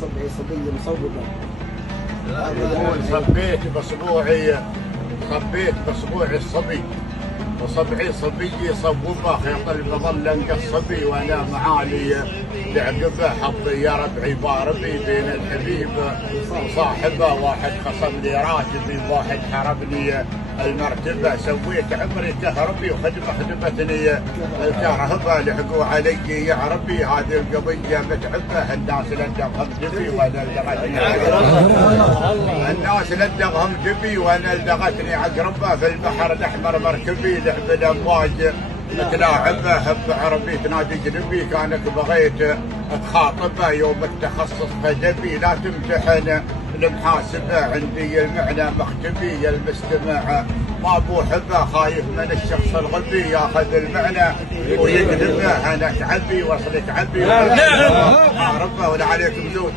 صبيه مصوبه. يقول صبيت بصبوعي الصبي وصبعي صبي صوبه خيط المظله الصبي وانا معالي لعقبه حظي يا ربعي باربي بين الحبيب وصاحبه واحد خصم لي راتبي واحد حربني المرتبه سويت عمري كهربي خدمتني الكهرباء لحقوا علي يا ربي هذه القضيه متعبه الناس لدغهم دبي وانا الناس لدغهم دبي وانا لدغتني عقربه في البحر الاحمر مركبي لعب الامواج متلاعبه هب عربي تنادي جنبي كانك بغيت تخاطبه يوم التخصص فدبي لا تمتحن المحاسبه عندي المعنى مختبي يا المستمع ما بو حبه خايف من الشخص الغبي ياخذ المعنى ويقلبه انا تعبي وصلك عبي ربه ولا عليكم زود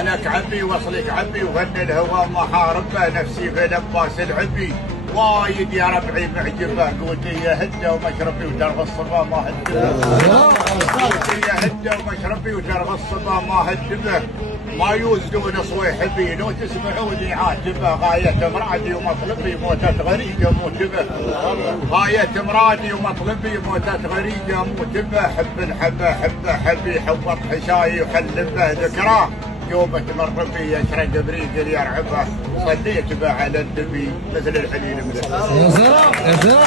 انا كعبي وصلك عبي وفن الهوى ما حاربه نفسي في لباس العبي وايد يا ربعي معجبه قوتي هده ومشربي ودرب الصبا ما هدبه قوتي هده ومشربي ودرب الصبا ما هدبه ما يوزدون صويحبي لو تسمعوني عاتبه غايه مرادي ومطلبي موتة غريقه موتبه غايه مرادي ومطلبي موتة غريقه موتبه حب الحبه حبه حبي حوط حشاي وخلبه ذكراه يوم تمر بي يشرق بريق اللي يرعبه صليت به على النبي مثل الحليل يا سلام يا سلام.